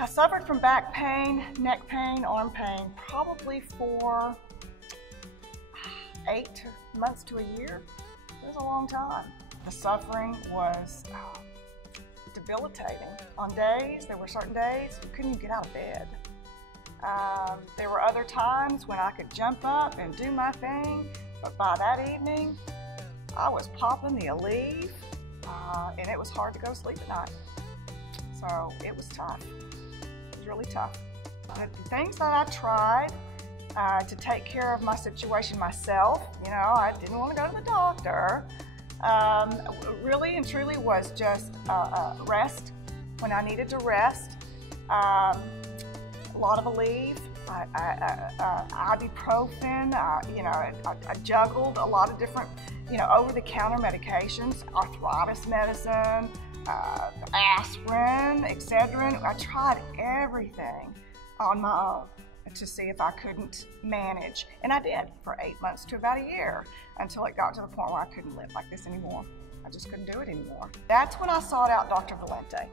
I suffered from back pain, neck pain, arm pain, probably for 8 months to a year. It was a long time. The suffering was debilitating. On days, there were certain days you couldn't even get out of bed. There were other times when I could jump up and do my thing, but by that evening, I was popping the Aleve, and it was hard to go to sleep at night. So it was tough. It was really tough. The things that I tried to take care of my situation myself, you know, I didn't want to go to the doctor, really and truly was just rest when I needed to rest. A lot of Aleve, ibuprofen, you know, I juggled a lot of different, you know, over-the-counter medications, arthritis medicine, aspirin, Excedrin. I tried everything on my own to see if I couldn't manage. And I did for 8 months to about a year until it got to the point where I couldn't live like this anymore. I just couldn't do it anymore. That's when I sought out Dr. Valente.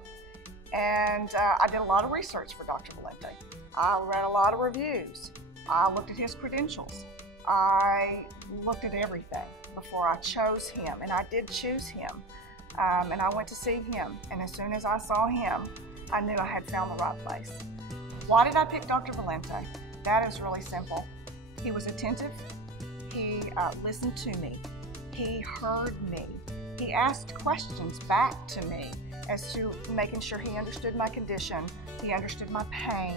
And I did a lot of research for Dr. Valente. I read a lot of reviews. I looked at his credentials. I looked at everything before I chose him, and I did choose him. And I went to see him, and as soon as I saw him, I knew I had found the right place. Why did I pick Dr. Valente? That is really simple. He was attentive. He listened to me. He heard me. He asked questions back to me as to making sure he understood my condition. He understood my pain.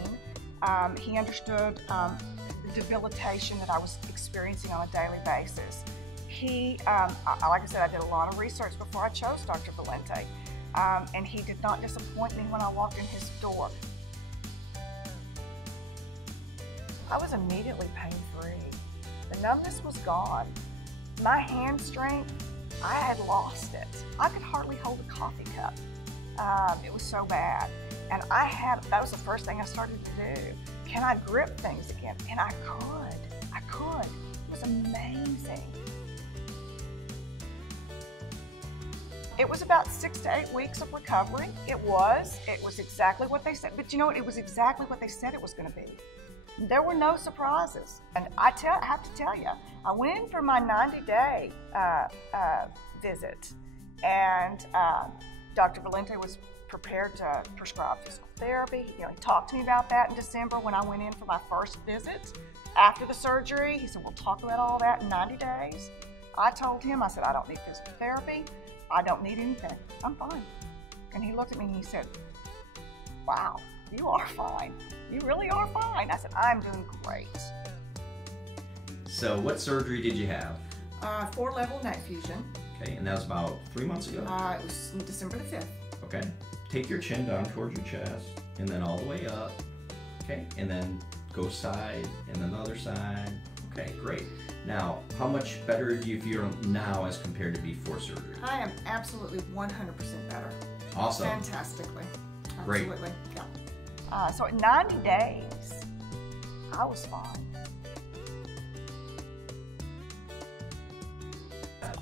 He understood the debilitation that I was experiencing on a daily basis. He, like I said, I did a lot of research before I chose Dr. Valente, and he did not disappoint me when I walked in his door. I was immediately pain-free. The numbness was gone. My hand strength, I had lost it. I could hardly hold a coffee cup. It was so bad. And that was the first thing I started to do. Can I grip things again? And I could. It was amazing. It was about 6 to 8 weeks of recovery. It was exactly what they said. But you know what? It was exactly what they said it was going to be. There were no surprises. And I have to tell you, I went in for my 90-day visit, and Dr. Valente was prepared to prescribe physical therapy. You know, he talked to me about that in December when I went in for my first visit after the surgery. He said, we'll talk about all that in 90 days. I told him, I said, I don't need physical therapy. I don't need anything. I'm fine. And he looked at me and he said, wow, you are fine. You really are fine. I said, I'm doing great. So what surgery did you have? 4-level neck fusion. Okay, and that was about 3 months ago? It was December the 5th. Okay. Take your chin down towards your chest, and then all the way up. Okay, and then go side, and then the other side. Okay, great. Now, how much better do you feel now as compared to before surgery? I am absolutely 100% better. Awesome. Fantastically. Great. Absolutely. Yeah. So in 90 days, I was fine.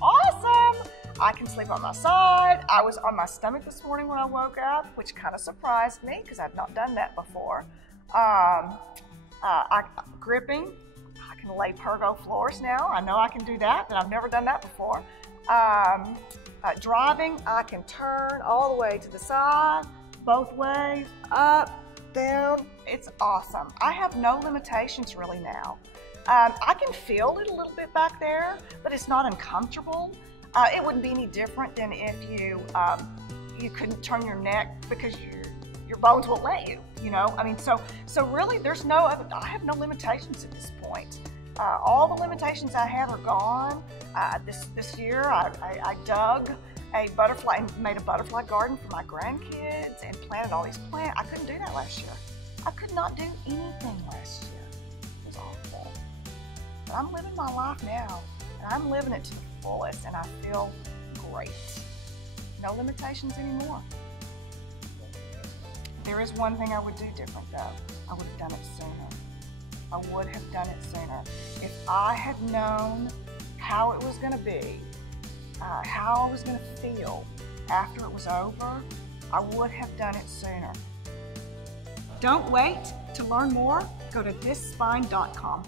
Awesome! I can sleep on my side. I was on my stomach this morning when I woke up, which kind of surprised me because I've not done that before. Gripping, I can lay pergo floors now. I know I can do that, but I've never done that before. Driving, I can turn all the way to the side, both ways, up, down. It's awesome. I have no limitations really now. I can feel it a little bit back there, but it's not uncomfortable. It wouldn't be any different than if you couldn't turn your neck because your bones won't let you. You know, I mean, so really, there's no other. I have no limitations at this point. All the limitations I have are gone. This year, I dug a butterfly and made a butterfly garden for my grandkids and planted all these plants. I couldn't do that last year. I could not do anything last year. It was awful. But I'm living my life now, and I'm living it to the fullest, and I feel great. No limitations anymore. There is one thing I would do different, though. I would have done it sooner. I would have done it sooner. If I had known how it was going to be, how I was going to feel after it was over, I would have done it sooner. Don't wait. To learn more, go to thisspine.com.